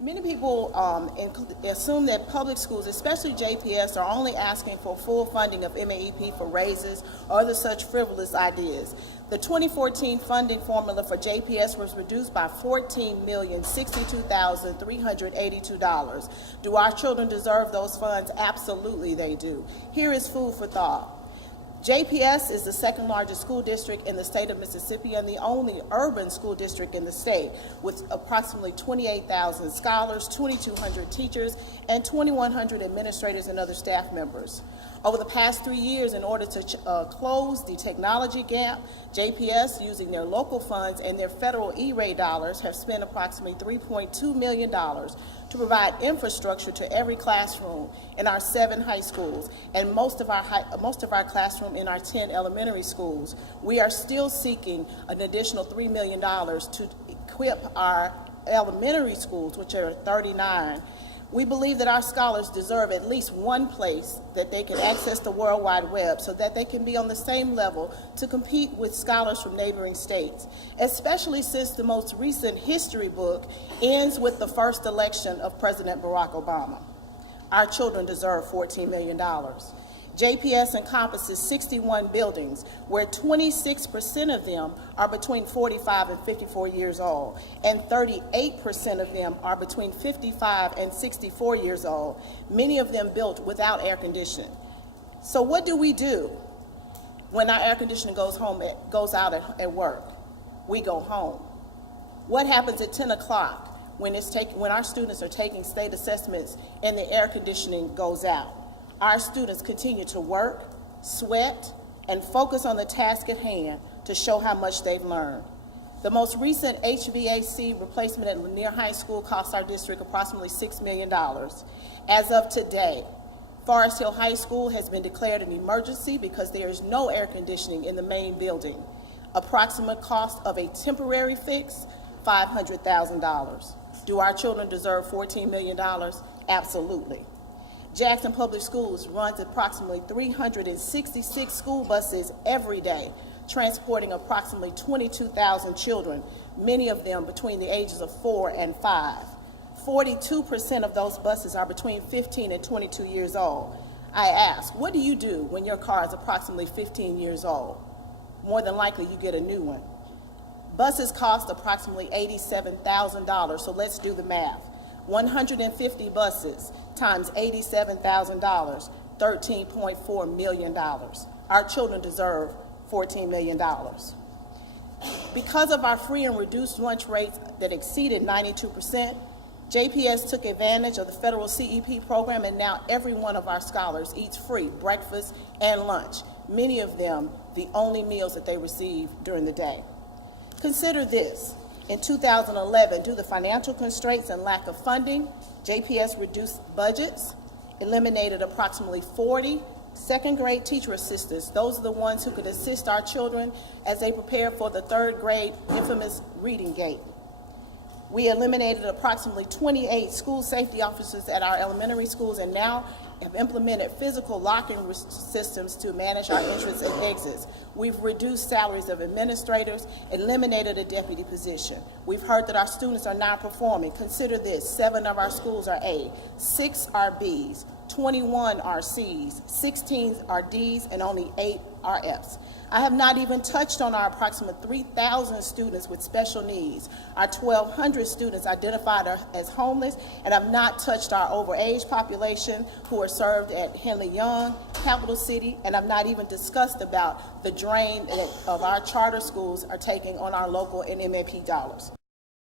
Many people assume that public schools, especially JPS, are only asking for full funding of MAEP for raises or other such frivolous ideas. The 2014 funding formula for JPS was reduced by $14,062,382. Do our children deserve those funds? Absolutely they do. Here is food for thought. JPS is the second largest school district in the state of Mississippi and the only urban school district in the state, with approximately 28,000 scholars, 2,200 teachers, and 2,100 administrators and other staff members. Over the past 3 years, in order to close the technology gap, JPS, using their local funds and their federal E-rate dollars, have spent approximately $3.2 million to provide infrastructure to every classroom in our 7 high schools and most of our classroom in our 10 elementary schools. We are still seeking an additional $3 million to equip our elementary schools, which are 39. We believe that our scholars deserve at least one place that they can access the World Wide Web so that they can be on the same level to compete with scholars from neighboring states, especially since the most recent history book ends with the first election of President Barack Obama. Our children deserve $14 million. JPS encompasses 61 buildings, where 26% of them are between 45 and 54 years old, and 38% of them are between 55 and 64 years old, many of them built without air conditioning. So what do we do when our air conditioning goes out at work? We go home. What happens at 10 o'clock when our students are taking state assessments and the air conditioning goes out? Our students continue to work, sweat, and focus on the task at hand to show how much they've learned. The most recent HVAC replacement at Lanier High School cost our district approximately $6 million. As of today, Forest Hill High School has been declared an emergency because there is no air conditioning in the main building. Approximate cost of a temporary fix, $500,000. Do our children deserve $14 million? Absolutely. Jackson Public Schools runs approximately 366 school buses every day, transporting approximately 22,000 children, many of them between the ages of 4 and 5. 42% of those buses are between 15 and 22 years old. I ask, what do you do when your car is approximately 15 years old? More than likely, you get a new one. Buses cost approximately $87,000, so let's do the math. 150 buses times $87,000, $13.4 million. Our children deserve $14 million. Because of our free and reduced lunch rates that exceeded 92%, JPS took advantage of the federal CEP program, and now every one of our scholars eats free breakfast and lunch, many of them the only meals that they receive during the day. Consider this. In 2011, due to financial constraints and lack of funding, JPS reduced budgets, eliminated approximately 40 second-grade teacher assistants. Those are the ones who could assist our children as they prepare for the third grade infamous reading gate. We eliminated approximately 28 school safety officers at our elementary schools and now have implemented physical locking systems to manage our entrance and exits. We've reduced salaries of administrators, eliminated a deputy position. We've heard that our students are not performing. Consider this, 7 of our schools are A, 6 are Bs, 21 are Cs, 16 are Ds, and only 8 are Fs. I have not even touched on our approximate 3,000 students with special needs, our 1,200 students identified as homeless, and I've not touched our overage population who are served at Henley Young, Capital City, and I've not even discussed about the drain of our charter schools are taking on our local and MAP dollars.